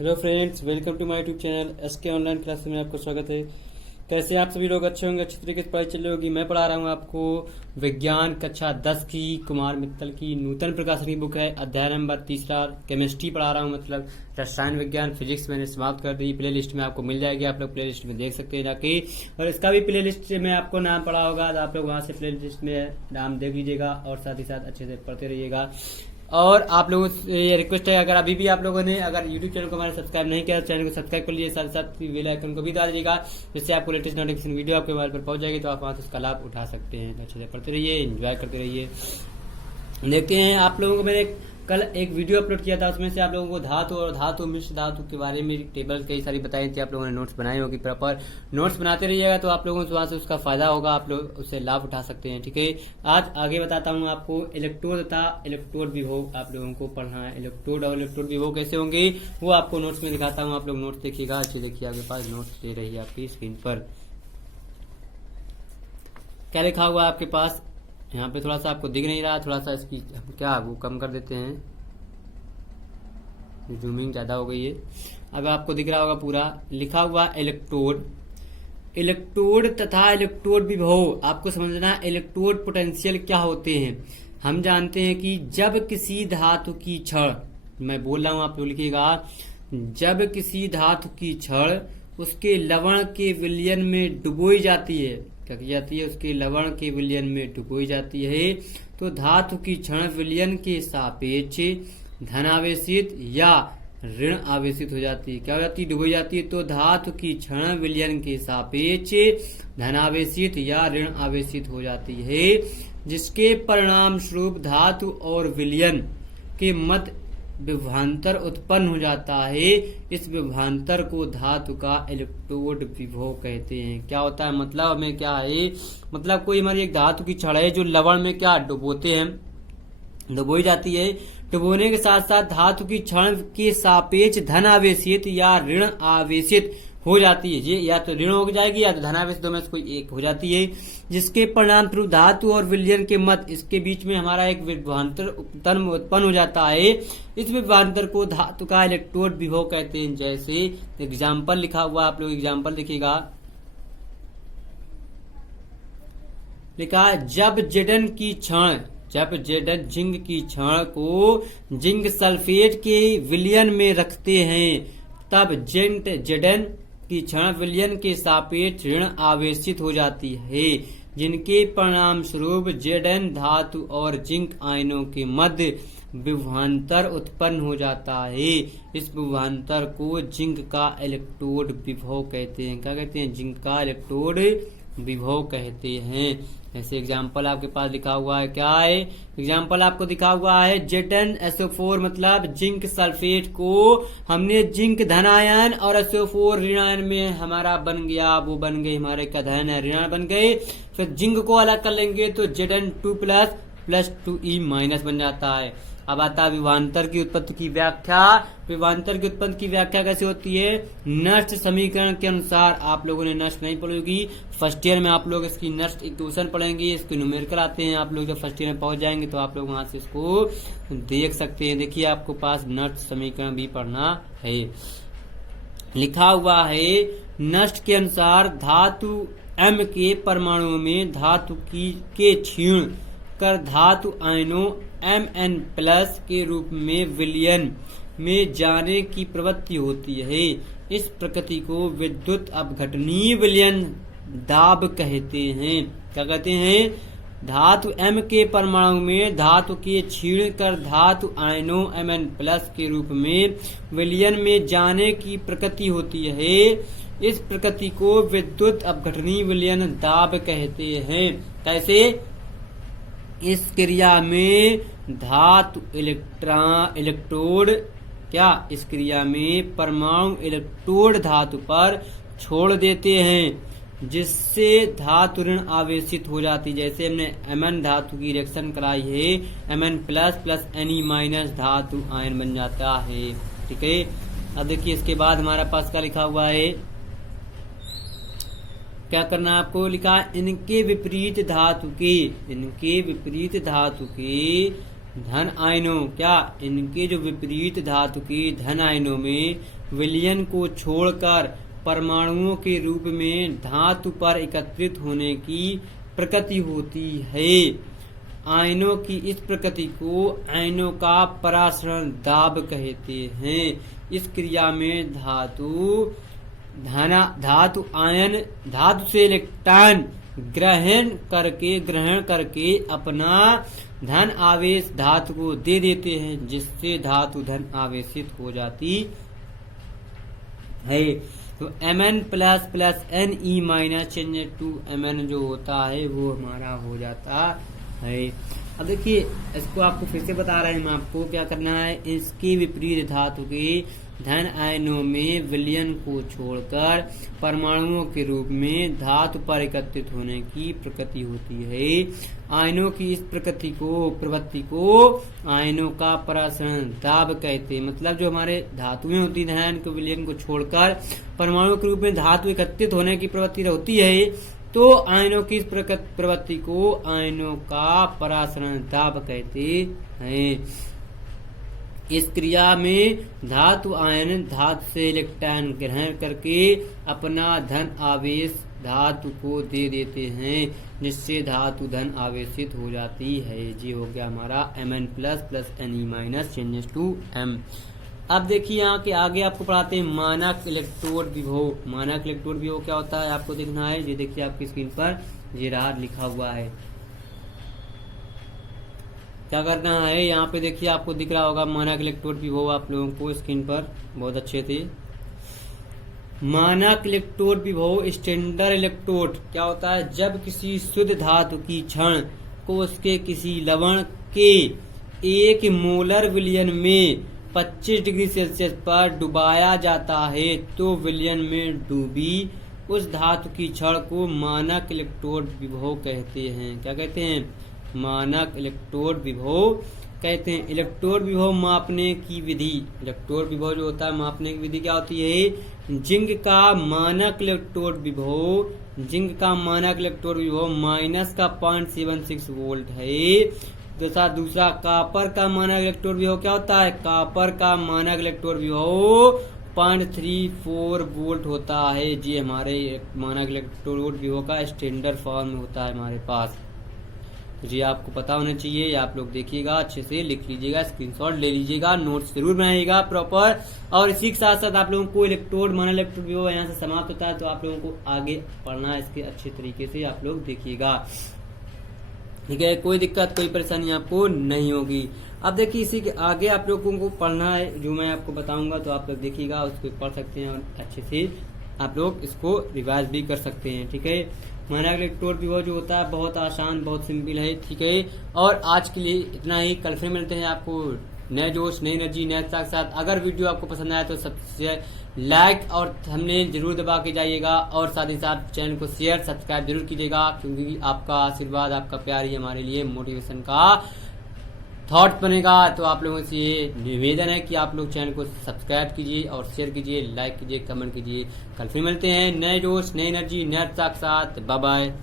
Hello friends, welcome to my YouTube channel SK online class में आपका स्वागत है। कैसे आप सभी लोग अच्छे होंगे, अच्छी तरीके से पढ़ाई चल रही होगी। मैं पढ़ा रहा हूँ आपको विज्ञान कक्षा 10 की कुमार मित्तल की नूतन प्रकाशन की बुक है। अध्याय नंबर 3 केमिस्ट्री पढ़ा रहा हूँ, मतलब रसायन विज्ञान फिजिक्स मैंने समाप्त कर दी। प्ले लिस्ट में आपको मिल जाएगी, आप लोग प्ले लिस्ट में देख सकते हैं जाके। और इसका भी प्ले लिस्ट में आपको नाम पड़ा होगा, तो आप लोग वहाँ से प्ले लिस्ट में नाम देख लीजिएगा और साथ ही साथ अच्छे से पढ़ते रहिएगा। और आप लोगों से ये रिक्वेस्ट है, अगर अभी भी आप लोगों ने अगर यूट्यूब चैनल को हमारे सब्सक्राइब नहीं किया तो चैनल को सब्सक्राइब कर लीजिए, साथ साथ बेल आइकन को भी दबा दीजिएगा, जिससे आपको लेटेस्ट नोटिफिकेशन वीडियो आपके मोबाइल पर पहुंच जाएगी, तो आप वहां से उसका लाभ उठा सकते हैं। अच्छे से पढ़ते रहिए, एंजॉय करते रहिए। देखते हैं, आप लोगों को मैंने कल एक वीडियो अपलोड किया था, उसमें से आप लोगों को धातु और धातु मिश्र धातु के बारे में टेबल कई सारी बताई थी। आप लोगों ने नोट्स बनाए होगी, प्रॉपर नोट्स बनाते रहिएगा तो आप लोगों को वहां से उसका फायदा होगा, आप लोग उससे लाभ उठा सकते हैं। ठीक है, आज आगे बताता हूँ आपको इलेक्ट्रोड तथा इलेक्ट्रोड विभव आप लोगों को पढ़ना है। इलेक्ट्रोड और इलेक्ट्रोड विभव कैसे होंगे वो आपको नोट्स में दिखाता हूँ। आप लोग नोट्स देखिएगा, अच्छे देखिए, आपके पास नोट्स दे रही है आपकी स्क्रीन पर। क्या लिखा हुआ आपके पास यहाँ पे, थोड़ा सा आपको दिख नहीं रहा, थोड़ा सा इसकी क्या वो कम कर देते हैं, जूमिंग ज्यादा हो गई है। अब आपको दिख रहा होगा पूरा लिखा हुआ इलेक्ट्रोड। इलेक्ट्रोड तथा इलेक्ट्रोड विभव आपको समझना, इलेक्ट्रोड पोटेंशियल क्या होते हैं। हम जानते हैं कि जब किसी धातु की छड़, मैं बोल रहा हूं आप लोग लिखिएगा, जब किसी धातु की छड़ उसके लवण के विलयन में डुबोई जाती है, क्या की जाती है, उसके लवण के विलयन में डुबोई जाती है, तो धातु की क्षण विलयन के सापेक्ष धनावेशित या ऋण आवेशित हो जाती है। क्या हो जाती है, डुबोई जाती है। तो धातु की क्षण विलयन के सापेक्ष धनावेशित या ऋण आवेशित हो जाती है, जिसके परिणाम स्वरूप धातु और विलयन के मध्य विभवांतर उत्पन्न हो जाता है। इस विभवांतर को धातु का इलेक्ट्रोड विभव कहते हैं। क्या होता है, मतलब हमें क्या है, मतलब कोई हमारी एक धातु की छड़ है जो लवण में क्या डुबोते हैं, डुबोई जाती है। डुबोने के साथ साथ धातु की क्षण के सापेक्ष धन आवेशित या ऋण आवेशित हो जाती है। ये या तो ऋण हो जाएगी या तो धनावेशित, दो में से कोई एक हो जाती है, जिसके परिणाम स्वरूप धातु और विलयन के मध्य इसके बीच में हमारा एक विभवांतर उत्पन्न हो जाता है। इस विभवांतर को धातु का इलेक्ट्रोड विभव कहते हैं। जैसे एग्जाम्पल लिखा हुआ, आप लोग एग्जाम्पल लिखिएगा, लिखा जब जेडन की क्षण, जब जेडन जिंक की क्षण को जिंक सल्फेट के विलयन में रखते हैं, तब जेडन की क्षण विलयन के सापेक्ष ऋण आवेशित हो जाती है, जिनके परिणाम स्वरूप जेडन धातु और जिंक आयनों के मध्य विभवांतर उत्पन्न हो जाता है। इस विभवांतर को जिंक का इलेक्ट्रोड विभव कहते हैं। क्या कहते हैं, जिंक का इलेक्ट्रोड विभव कहते हैं। ऐसे एग्जाम्पल आपके पास लिखा हुआ है, क्या है एग्जाम्पल आपको दिखा हुआ है, ZnSO4 मतलब जिंक सल्फेट को हमने जिंक धनायन और SO4 ऋणायन में हमारा बन गया, वो बन गए हमारे क्या धन है ऋणायन बन गए। फिर जिंक को अलग कर लेंगे तो Zn2 प्लस 2E माइनस बन जाता है। अब आता है विभवांतर की उत्पत्ति की व्याख्या। विभवांतर की उत्पत्ति की व्याख्या कैसे होती है, नष्ट समीकरण के अनुसार। आप लोगों ने नष्ट नहीं पढ़ोगी, फर्स्ट ईयर में आप लोग इसकी नष्ट इक्वेशन पढ़ेंगे, इसके न्यूमेरिकल आते हैं। आप लोग जब फर्स्ट ईयर में पहुंच जाएंगे तो आप लोग वहां से इसको देख सकते हैं। देखिए आपको पास नष्ट समीकरण भी पढ़ना है। लिखा हुआ है, नष्ट के अनुसार धातु M के परमाणु में धातु के क्षीण कर धातु आयनों Mn प्लस के रूप में विलयन में जाने की प्रवृत्ति होती है। इस प्रकृति को विद्युत अपघटनीय विलयन दाब कहते हैं। क्या कहते हैं, धातु M के परमाणु में धातु के क्षीण कर धातु आयनों Mn प्लस के रूप में विलयन में जाने की प्रकृति होती है। इस प्रकृति को विद्युत अपघटनीय विलयन दाब कहते हैं। कैसे, इस क्रिया में धातु इलेक्ट्रोड क्या, इस क्रिया में परमाणु इलेक्ट्रोड धातु पर छोड़ देते हैं, जिससे धातु ऋण आवेशित हो जाती। जैसे हमने Mn धातु की रिएक्शन कराई है, Mn plus plus Ne minus धातु आयन बन जाता है। ठीक है, अब देखिए इसके बाद हमारा पास क्या लिखा हुआ है, क्या करना आपको, लिखा इनके विपरीत धातु के धन आयनों, क्या इनके जो विपरीत धातु के धन आयनों में विलयन को छोड़कर परमाणुओं के रूप में धातु पर एकत्रित होने की प्रकृति होती है। आयनों की इस प्रकृति को आयनों का परासरण दाब कहते हैं। इस क्रिया में धातु आयन धातु से इलेक्ट्रॉन ग्रहण करके अपना धन आवेश धातु को दे देते हैं, जिससे धातु धन आवेशित हो जाती है। तो Mn plus plus Ne minus change to Mn जो होता है वो हमारा हो जाता है। अब देखिए इसको आपको फिर से बता रहे हैं हम आपको क्या करना है। इसके विपरीत धातु के धन आयनों में विलयन को छोड़कर परमाणुओं के रूप में धातु पर एकत्रित होने की प्रकृति होती है। आयनों की इस प्रवृत्ति को आयनों का परासरण दाब कहते हैं। मतलब जो हमारे धातुएं होती हैं उनके विलयन को छोड़कर परमाणु के रूप में धातु एकत्रित होने की प्रवृत्ति होती है, तो आयनों की इस प्रवृत्ति को आयनों का परासरण दाब कहते हैं। इस क्रिया में धातु आयन धातु से इलेक्ट्रॉन ग्रहण करके अपना धन आवेश धातु को दे देते हैं, जिससे धातु धन आवेशित हो जाती है। जी हो गया हमारा Mn plus plus Ne minus changes to M। अब देखिए यहाँ के आगे आपको पढ़ाते हैं मानक इलेक्ट्रोड विभव। मानक इलेक्ट्रोड विभव क्या होता है आपको देखना है। ये देखिए आपकी स्क्रीन पर ये रहा लिखा हुआ है। क्या करना है यहाँ पे देखिए आपको दिख रहा होगा मानक इलेक्ट्रोड विभव आप लोगों को स्क्रीन पर बहुत अच्छे थे। मानक इलेक्ट्रोड विभव स्टैंडर्ड इलेक्ट्रोड क्या होता है। जब किसी शुद्ध धातु की क्षण को उसके किसी लवण के 1 मोलर विलयन में 25 डिग्री सेल्सियस पर डुबाया जाता है, तो विलयन में डूबी उस धातु की छड़ को मानक इलेक्ट्रोड विभव कहते हैं। क्या कहते हैं? मानक इलेक्ट्रोड विभव कहते हैं। इलेक्ट्रोड विभव मापने की विधि, इलेक्ट्रोड विभव जो होता है मापने की विधि क्या होती है। जिंक का मानक इलेक्ट्रोड विभव माइनस का 0.76 वोल्ट है। दूसरा कापर का मानक इलेक्ट्रोड विभव क्या होता है। कापर का मानक इलेक्ट्रोड विभव 0.34 वोल्ट होता है। जी हमारे मानक इलेक्ट्रोड विभव का स्टैंडर्ड फॉर्म होता है हमारे पास। जी आपको पता होना चाहिए। आप लोग देखिएगा, अच्छे से लिख लीजिएगा, स्क्रीनशॉट ले लीजिएगा, नोट्स जरूर बनाइएगा प्रॉपर। और इसी के साथ साथ आप लोगों को इलेक्ट्रोड मानक इलेक्ट्रोड विभव यहाँ से समाप्त होता है, तो आप लोगों को आगे पढ़ना इसके अच्छे तरीके से आप लोग देखिएगा। ठीक है, कोई दिक्कत कोई परेशानी आपको नहीं होगी। अब देखिए इसी के आगे आप लोगों को पढ़ना है, जो मैं आपको बताऊंगा तो आप लोग देखिएगा, उसको पढ़ सकते हैं और अच्छे से आप लोग इसको रिवाइज भी कर सकते हैं। ठीक है, मानक इलेक्ट्रोड विभव जो होता है बहुत आसान, बहुत सिंपल है। ठीक है, और आज के लिए इतना ही। कल फिर मिलते हैं आपको नए जोश, नई एनर्जी, नए उत्साह के साथ। अगर वीडियो आपको पसंद आया तो सबसे लाइक और थंबनेल जरूर दबा के जाइएगा, और साथ ही साथ चैनल को शेयर सब्सक्राइब जरूर कीजिएगा, क्योंकि आपका आशीर्वाद, आपका प्यार ही हमारे लिए मोटिवेशन का थॉट बनेगा। तो आप लोगों से ये निवेदन है कि आप लोग चैनल को सब्सक्राइब कीजिए और शेयर कीजिए, लाइक कीजिए, कमेंट कीजिए। कल फिर मिलते हैं नए जोश, नई एनर्जी, नए उत्साह के साथ। Bye bye.